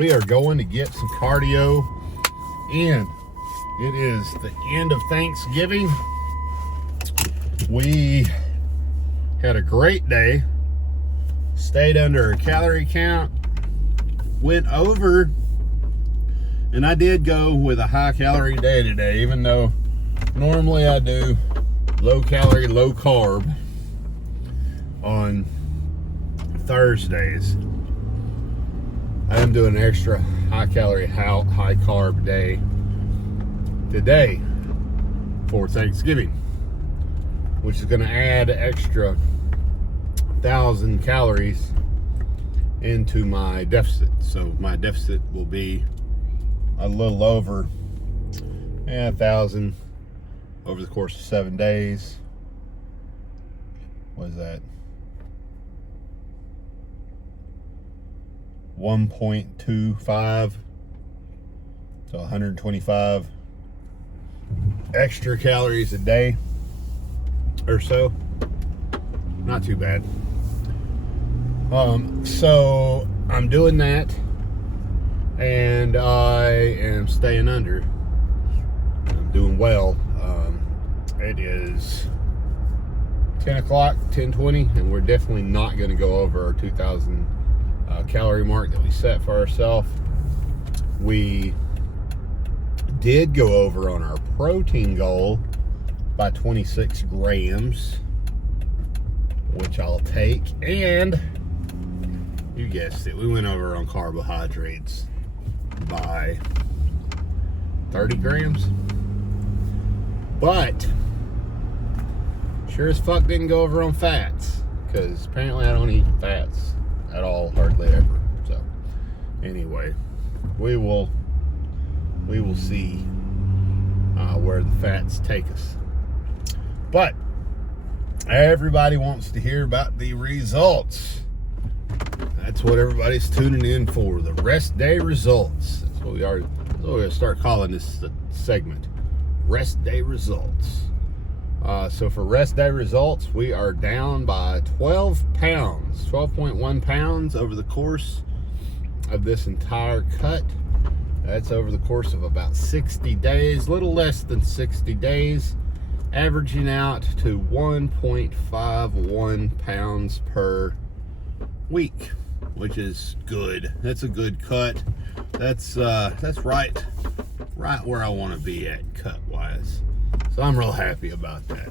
we are going to get some cardio in. It is the end of Thanksgiving. We had a great day, stayed under a calorie count, went over, and I did go with a high calorie day today, even though normally I do low calorie, low carb on Thursdays. I am doing an extra high calorie, high carb day today for Thanksgiving, which is going to add extra 1,000 calories into my deficit. So my deficit will be a little over 1,000 over the course of 7 days. What is that? 1.25 to 125 extra calories a day or so. Not too bad. So I'm doing that, and I am staying under. I'm doing well. It is 10 o'clock, 10:20, and we're definitely not going to go over our 2,000 calorie mark that we set for ourselves. We did go over on our protein goal by 26 grams, which I'll take, and you guessed it, we went over on carbohydrates by 30 grams, but sure as fuck didn't go over on fats, because apparently I don't eat fats at all, hardly ever. So anyway, we will see where the fats take us. But everybody wants to hear about the results. That's what everybody's tuning in for, the rest day results. That's what we're gonna start calling this segment, rest day results. So for rest day results, we are down by 12 pounds, 12.1 pounds over the course of this entire cut. That's over the course of about 60 days, little less than 60 days, averaging out to 1.51 pounds per week, which is good. That's a good cut. That's right where I want to be at cut wise. So I'm real happy about that.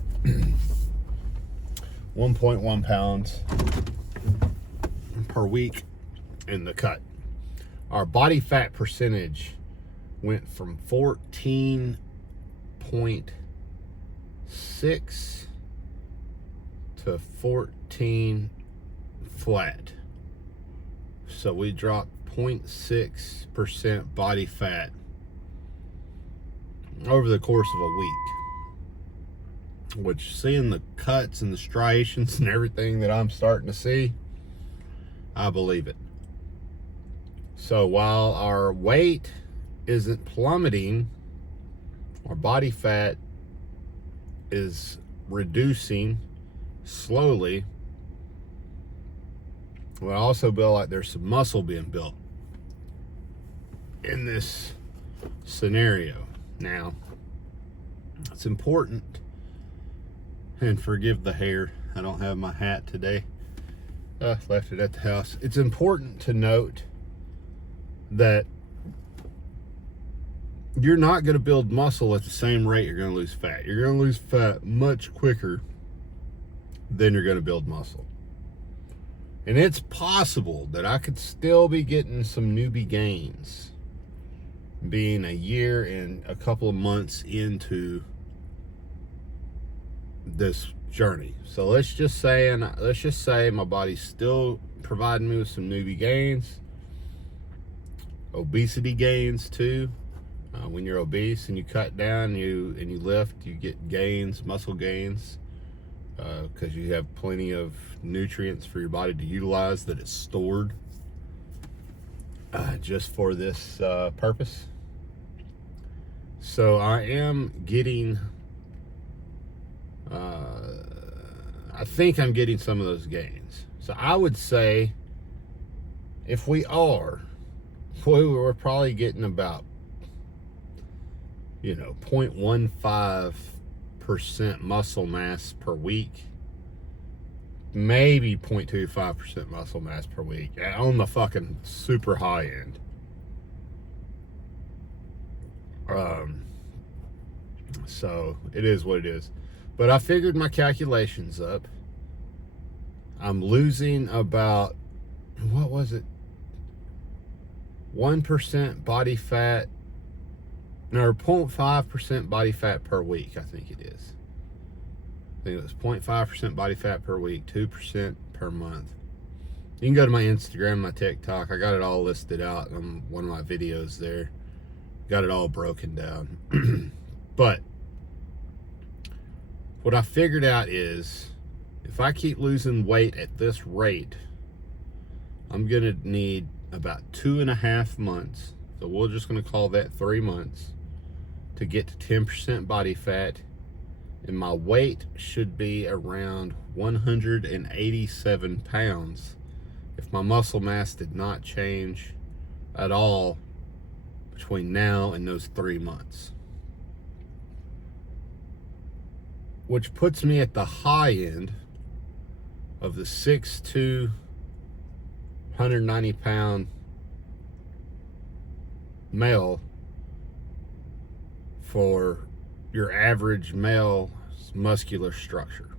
1.1 pounds per week in the cut. Our body fat percentage went from 14.6 to 14 flat. So we dropped 0.6% body fat over the course of a week, which, seeing the cuts and the striations and everything that I'm starting to see, I believe it. So while our weight isn't plummeting, our body fat is reducing slowly. Well, I also feel like there's some muscle being built in this scenario. Now, it's important, and forgive the hair, I don't have my hat today. Left it at the house. It's important to note that you're not going to build muscle at the same rate you're going to lose fat. You're going to lose fat much quicker than you're going to build muscle. And it's possible that I could still be getting some newbie gains, being a year and a couple of months into this journey. So let's just say my body's still providing me with some newbie gains, obesity gains too. When you're obese and you cut down, and you lift, you get gains, muscle gains, because you have plenty of nutrients for your body to utilize that is stored just for this purpose. So I am getting, I think I'm getting some of those gains. So I would say if we are we're probably getting about, 0.15% muscle mass per week, maybe 0.25% muscle mass per week on the fucking super high end. So it is what it is. But I figured my calculations up. I'm losing about, what was it? 1% body fat, or 0.5% body fat per week, I think it is. I think it was 0.5% body fat per week, 2% per month. You can go to my Instagram, my TikTok. I got it all listed out on one of my videos there. Got it all broken down. But what I figured out is, if I keep losing weight at this rate, I'm gonna need about 2.5 months, so we're just gonna call that 3 months, to get to 10% body fat, and my weight should be around 187 pounds if my muscle mass did not change at all between now and those 3 months. Which puts me at the high end of the 6'2", 190 pound male for your average male muscular structure.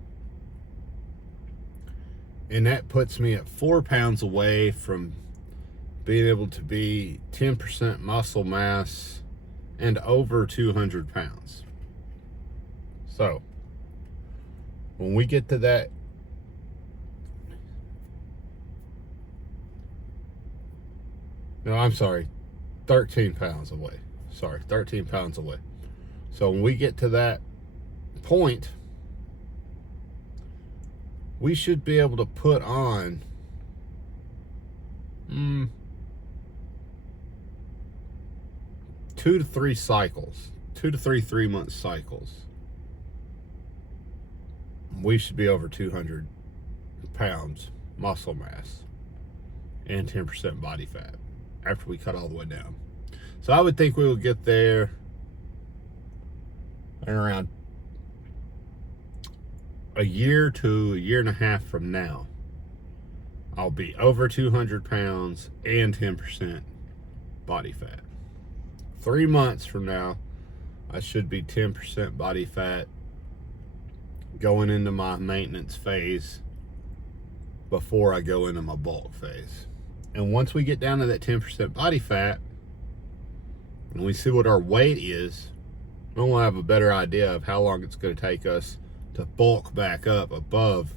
And that puts me at 4 pounds away from being able to be 10% muscle mass and over 200 pounds. So when we get to that, no, I'm sorry, 13 pounds away. Sorry, 13 pounds away. So when we get to that point, we should be able to put on 2 to 3 cycles, 2 to 3 month cycles. We should be over 200 pounds muscle mass and 10% body fat after we cut all the way down. So I would think we will get there in around a year to a year and a half from now. I'll be over 200 pounds and 10% body fat. 3 months from now, I should be 10% body fat, going into my maintenance phase before I go into my bulk phase. And once we get down to that 10% body fat, and we see what our weight is, we'll have a better idea of how long it's going to take us to bulk back up above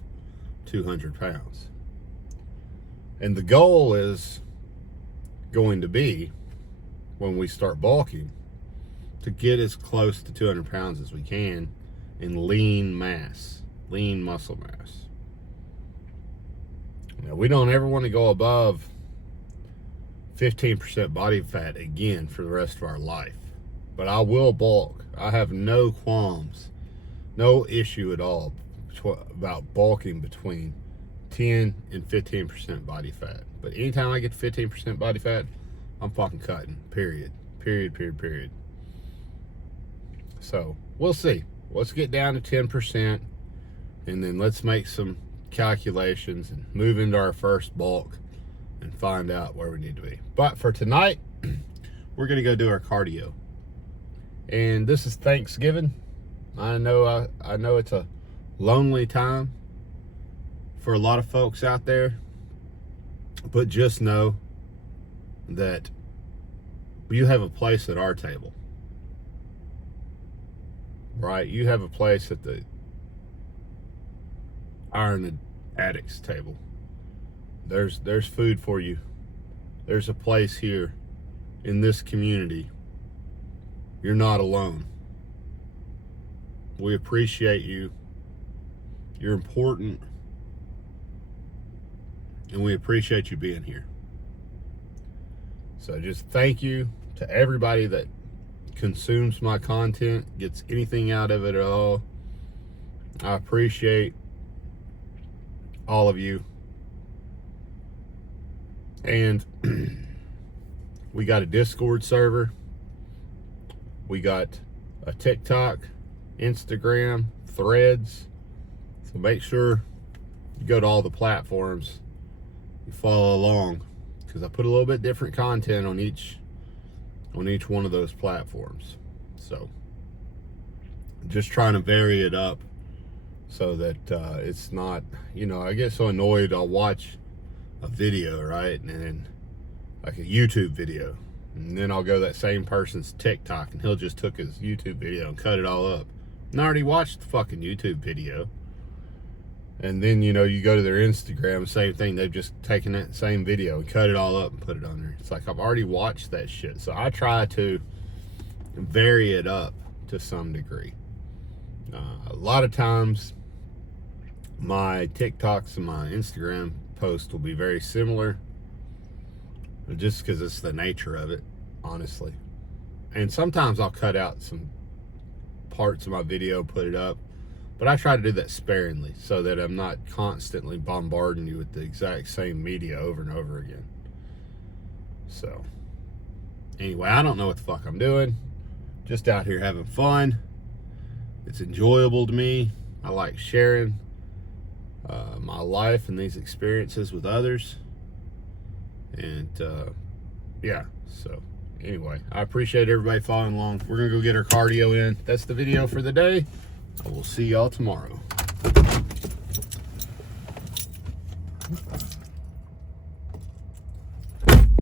200 pounds. And the goal is going to be, when we start bulking, to get as close to 200 pounds as we can in lean mass, lean muscle mass. Now, we don't ever want to go above 15% body fat again for the rest of our life. But I will bulk. I have no qualms, no issue at all about bulking between 10 and 15% body fat. But anytime I get to 15% body fat, I'm fucking cutting, period. Period. So, we'll see. Let's get down to 10%, and then let's make some calculations and move into our first bulk and find out where we need to be. But for tonight, we're gonna go do our cardio. And this is Thanksgiving. I know it's a lonely time for a lot of folks out there, but just know that you have a place at our table, right? You have a place at the Iron Addicts table. There's food for you. There's a place here in this community. You're not alone. We appreciate you. You're important. And we appreciate you being here. So just thank you to everybody that consumes my content, gets anything out of it at all. I appreciate all of you. And We got a Discord server. We got a TikTok, Instagram, Threads. So make sure you go to all the platforms. You follow along, because I put a little bit different content on each one of those platforms. So just trying to vary it up so that it's not, you know, I get so annoyed. I'll watch a video, right, and then like a YouTube video, and then I'll go to that same person's TikTok and he'll just took his YouTube video and cut it all up. And I already watched the fucking YouTube video. And then, you know, you go to their Instagram, same thing. They've just taken that same video and cut it all up and put it on there. It's like, I've already watched that shit. So I try to vary it up to some degree. A lot of times, my TikToks and my Instagram posts will be very similar. Just because it's the nature of it, honestly. And sometimes I'll cut out some parts of my video, put it up. But I try to do that sparingly so that I'm not constantly bombarding you with the exact same media over and over again. So, anyway, I don't know what the fuck I'm doing. Just out here having fun. It's enjoyable to me. I like sharing my life and these experiences with others. And, yeah, so anyway, I appreciate everybody following along. We're going to go get our cardio in. That's the video for the day. I will see y'all tomorrow.